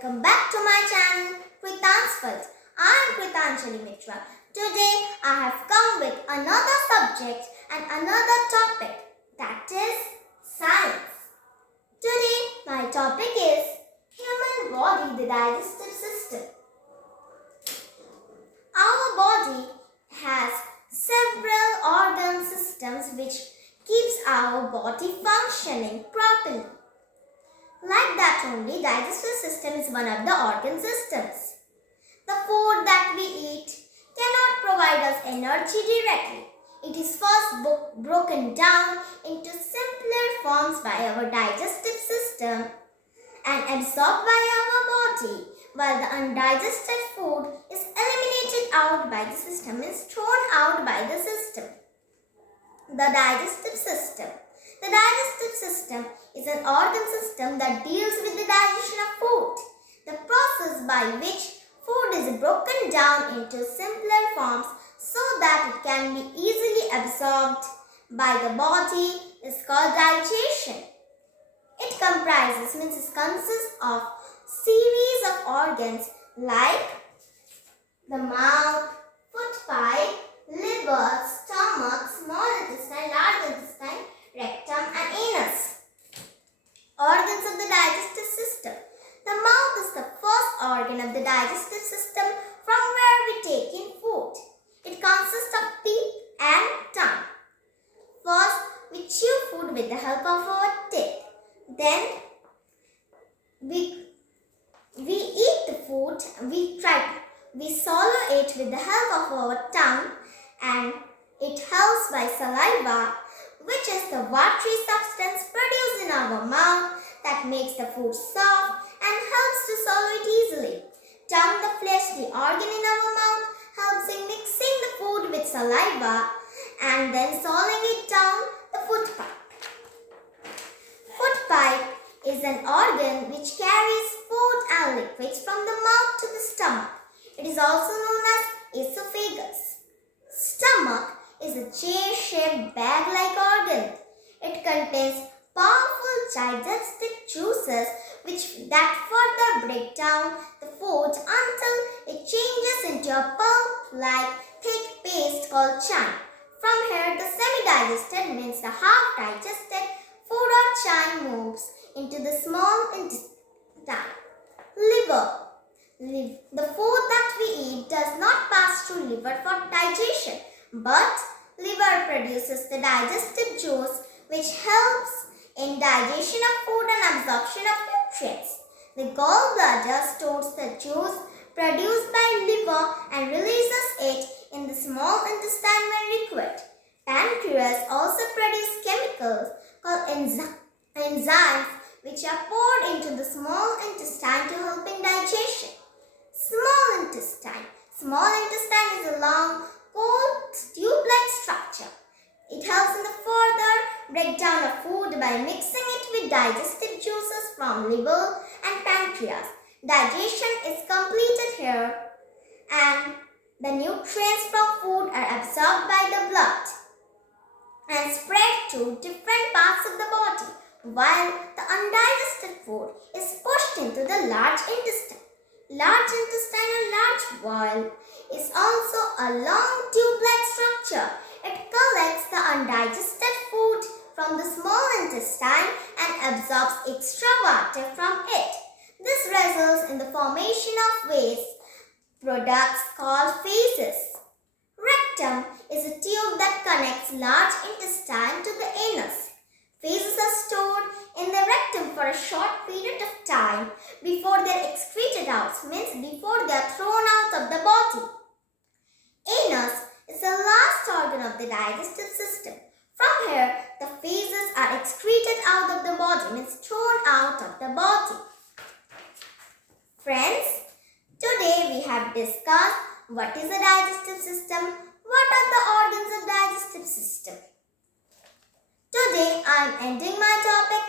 welcome back to my channel Kritanjali. I am Kritanjali. Today I have come with another subject and another topic, that is science. Today my topic is human body, the digestive system. Our body has several organ systems which keeps our body functioning properly. Like that only, digestive system is one of the organ systems. The food that we eat cannot provide us energy directly. It is first broken down into simpler forms by our digestive system and absorbed by our body, while the undigested food is eliminated out by the system, is thrown out by the system. The digestive system. The digestive system is an organ system that deals with the digestion of food. The process by which food is broken down into simpler forms so that it can be easily absorbed by the body is called digestion. It consists of series of organs like the mouth, foot pipe, liver, stomach, small intestine, large intestine, rectum and anus. Organs of the digestive system. The mouth is the first organ of the digestive system from where we take in food. It consists of teeth and tongue. First, we chew food with the help of our teeth. Then, we eat the food, we swallow it with the help of our tongue, and it helps by saliva, which is the watery substance produced in our mouth that makes the food soft and helps to swallow it easily. Tongue, the fleshly organ in our mouth, helps in mixing the food with saliva and then swallowing it down the foot pipe. Foot pipe is an organ which carries food and liquids from the mouth to the stomach. It is also known as esophagus. Stomach is a J-shaped bag-like organ. It contains powerful digestive juices that further break down the food until it changes into a pulp-like thick paste called chine. From here, the semi-digested means the half-digested food or chine moves into the small intestine. Liver. The food that we eat does not pass through liver for digestion, but liver produces the digestive juice which helps in digestion of food and absorption of nutrients. The gallbladder stores the juice produced by liver and releases it in the small intestine when required. Pancreas also produces chemicals called enzymes which are poured into the small intestine to help in digestion. Small intestine. Small intestine is a long, cold, tube-like structure. It helps in the further breakdown of food by mixing it with digestive juices from liver and pancreas. Digestion is completed here and the nutrients from food are absorbed by the blood and spread to different parts of the body, while the undigested food is pushed into the large intestine. Large intestine or large bowel is also a long tube-like structure. It collects the undigested food from the small intestine and absorbs extra water from it. This results in the formation of waste products called feces. Rectum is a tube that connects large intestine to the anus. Feces are stored in the rectum for a short period of time before they are excreted out, means before they are thrown out of the body. Anus is the last organ of the digestive system. From here, the feces are excreted out of the body, means thrown out of the body. Friends, today we have discussed what is the digestive system, what are the organs of digestive system. Today I am ending my topic